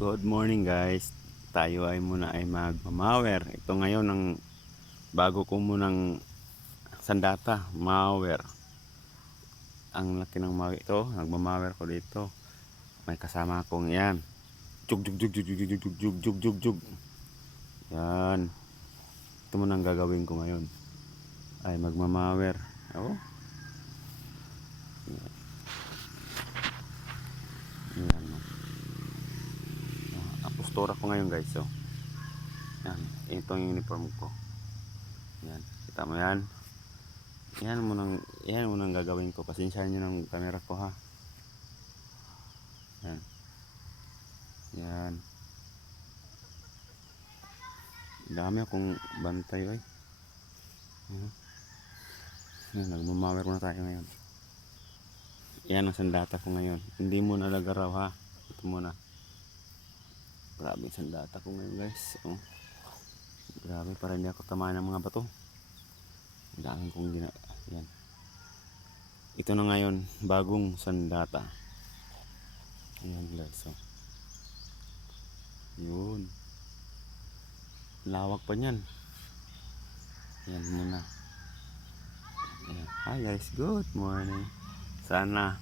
Good morning guys. Tayo ay muna ay magmamawer. Ito ngayon ang bago ko munang sandata, mawer. Ang laki ng mawer ito, nagmamawer ko dito. May kasama akong yan. Jug jug jug jug jug jug jug jug jug jug jug. Yan. Ito muna ang gagawin ko ngayon. Ay magmamawer. Oh. Yan. Ang postura ko ngayon guys. So. Yan. Ito yung uniform ko. Yan. Kita mo yan? Yan munang gagawin ko. Pasensyahan nyo ng camera ko ha. Yan. Yan. Dami akong bantay ay. Yan, nagmamawer muna tayo ngayon. Yan ang sandata ko ngayon. Hindi muna lagaraw ha. Ito muna. Grabe ang sandata ko ngayon guys. Oh. Grabe para hindi ako tamaan ng mga bato. Ang daming kong yan. Ito na ngayon, bagong sandata. Ayan guys. So. Yun. Lawak pa niyan. Yan muna. Ayan. Hi guys, good morning. Sana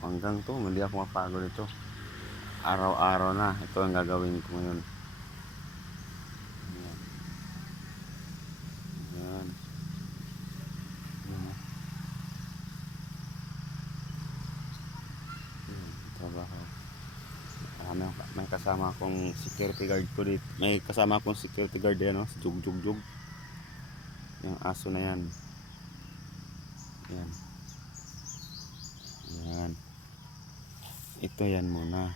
hanggang to, hindi ako mapagod ito. Araw-araw na. Ito ang gagawin ko ngayon. Ayan. Ayan. Ayan. Ayan. Trabaho. May kasama akong security guard ko dito. May kasama akong security guard yan, no? Jug jug jug. Yung aso na yan. Yan. Yan. Ito yan muna.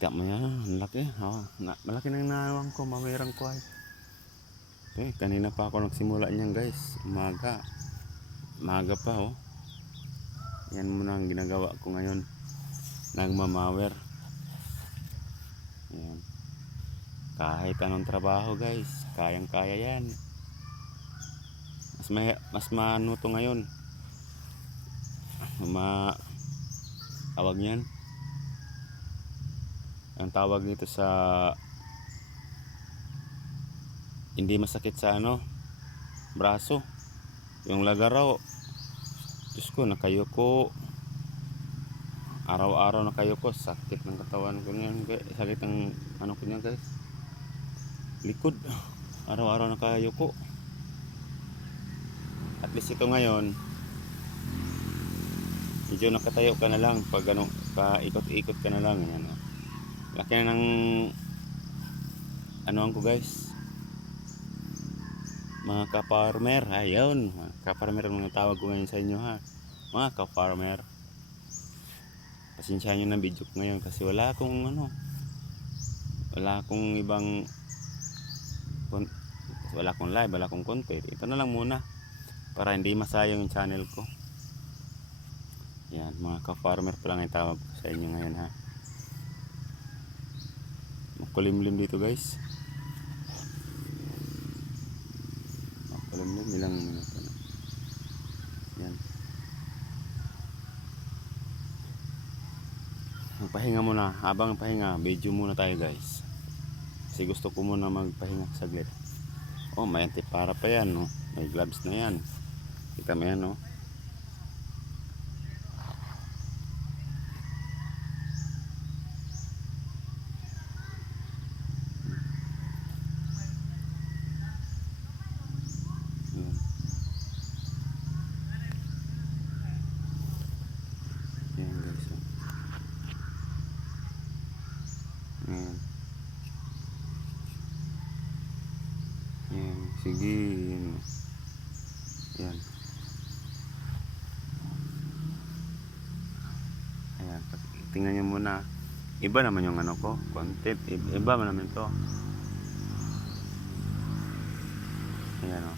Kita mo yan. Ang laki. Oh, malaki nang nawang ko. Mamirang ko ay. Okay, kanina pa ako nagsimula niyan guys. Umaga. Umaga pa oh. Yan muna ang ginagawa ko ngayon. Nagmamawer. Yan. Kahit anong trabaho guys, kayang kaya yan. Mas maano to ngayon. Tawag niyan. Ang tawag nito sa hindi masakit sa braso. Yung lagaraw. Diyos ko, nakayuko. Araw-araw nakayuko. Sakit ng katawan ko niyan. Sakit ng ko niyan guys. Likod. Araw-araw nakayuko. At least ito ngayon, medyo nakatayo ka na lang. Pag paikot-ikot ka na lang. Yan. Laki na ng ko guys. Mga ka-farmer, ayun, ka-farmer ang mga tawag ko ngayon sa inyo ha. Mga ka-farmer. Pasensya nyo ng video ko ngayon kasi wala akong wala akong live, wala akong content. Ito na lang muna para hindi masayang yung channel ko. Yan, mga ka-farmer pa lang ang tawag ko sa inyo ngayon ha. Makulimlim dito guys. Ilang minuto na. Yan. Magpahinga muna. Habang pahinga, video muna tayo guys. Kasi gusto ko muna magpahinga saglit. Oh, may antipara pa yan, no? May gloves na yan. Kita mo yan, no? Yan guys. Yan. Yan. Sige. Yan. Ayan. Tingnan nyo muna. Iba naman yung ko. Content. Iba naman to. Ayan o.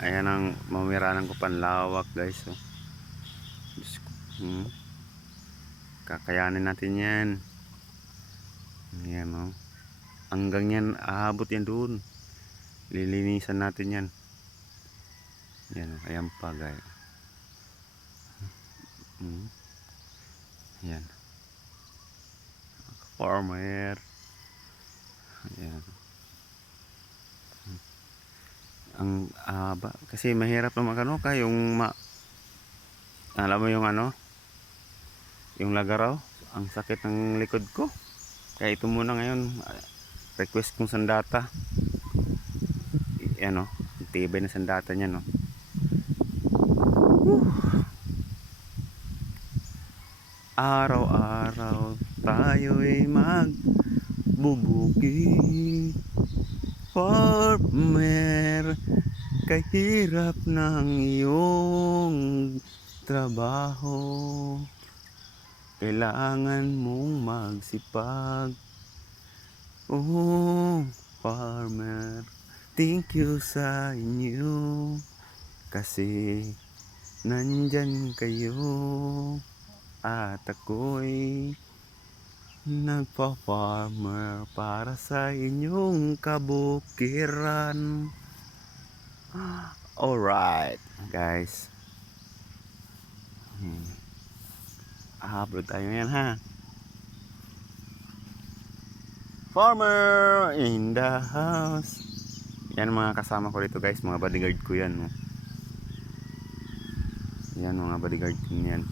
Ayan ang mamiranan ko panlawak guys. Oh. Kakayanin natin yan. Ayan o. Hanggang yan, aabot yan doon. Lilinisan natin yan. Yan, ayan pa guys. Yan. Farmer. Yan. Ang kasi mahirap naman ka yung alam mo yung yung lagaraw, ang sakit ng likod ko. Kaya ito muna ngayon, request kong sandata. Yan tibay na sandata niya Araw-araw tayo'y magbubukid. Farmer, kahirap ng iyong trabaho. Kailangan mong magsipag. Oh, farmer, thank you sa inyo. Kasi nandyan kayo. At ako'y nagpa-farmer para sa inyong kabukiran. Alright, guys. Upload tayo yan ha. Farmer in the house. Yan mga kasama ko dito guys, mga bodyguard ko yan. Yan mga bodyguard ko yan.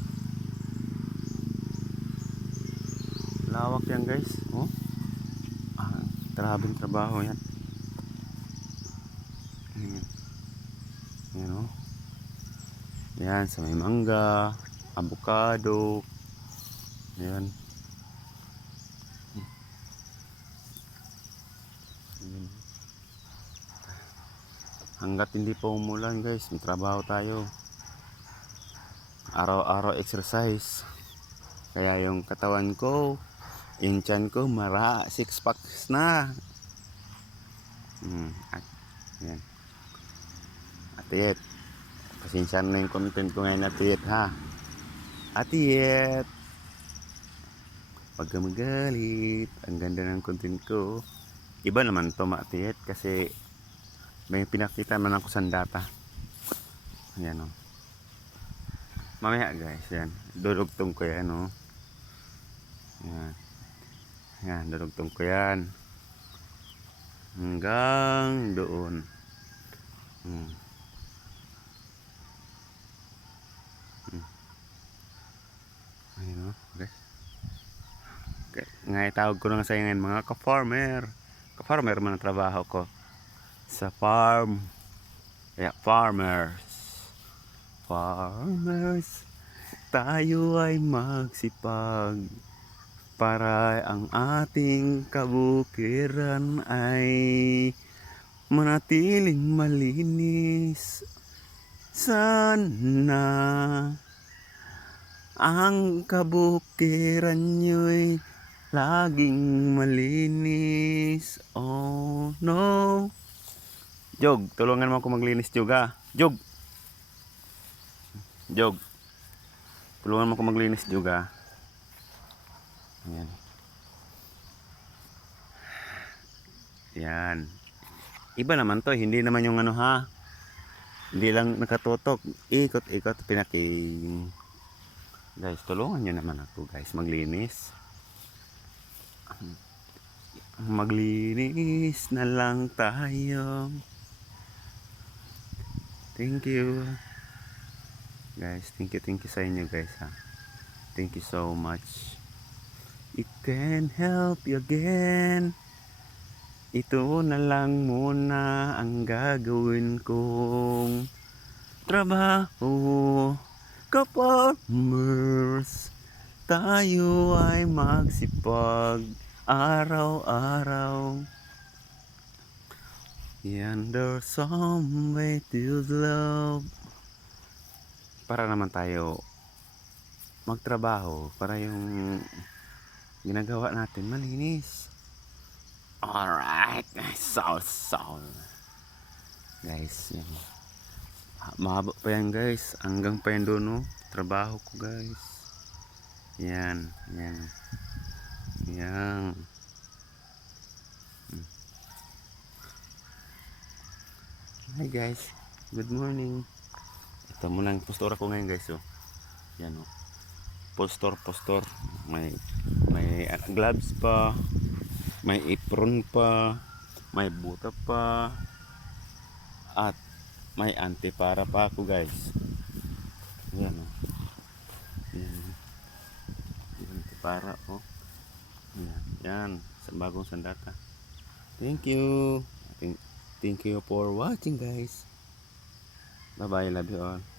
Lawak yan guys. Trabing trabaho yan. Yan yan, sa may mangga, avocado. Yan. Hanggat hindi pa umulan guys, may trabaho tayo. Araw-araw exercise. Kaya yung katawan ko, yung tiyan ko, six packs na. Yan. Atiet. Pasensya na yung content ko ngayon, Atiet ha. Atiet. Huwag ka magalit. Ang ganda ng content ko. Iba naman to Atiet kasi may pinakita man ako sandata. Yan mamaya guys, yan. Dudugtong ko yan Yan. Yan, dudugtong ko yan. Hanggang doon. Ayun guys. Ngay tawag ko na sa inyo mga ka-farmer. Ka-farmer man ang trabaho ko sa farm. Yeah, farmers. Farmers, tayo ay magsipag para ang ating kabukiran ay manatiling malinis. Sana ang kabukiran nyo'y laging malinis. Oh no. Jog, tulungan mo ako maglinis, Jog ha. Jog. Jog. Tulungan mo ako maglinis, Jog ha. Ayan. Yan. Iba naman to, hindi naman yung ha. Hindi lang nakatutok. Ikot-ikot pinaking. Guys, tulungan nyo naman ako guys maglinis. Maglinis na lang tayo. Thank you. Guys, thank you sa inyo guys ha. Thank you so much. It can help you again. Ito na lang muna ang gagawin kong trabaho. Ka-farmers, tayo ay magsipag araw-araw. And there's some way to love. Para naman tayo magtrabaho, para yung ginagawa natin malinis. Alright, so guys, yan. Mahaba pa yan guys, hanggang pa yan doon trabaho ko guys. Yan. Hi guys, good morning. Ito muna ang postura ko ngayon guys. Oh. Yan oh. Postor. May gloves pa. May apron pa. May buta pa. At may antipara pa ako guys. Yan oh. Yan. Antipara oh. Yan. Sa bagong sandata. Thank you. Thank you for watching guys. Bye bye. Love you all.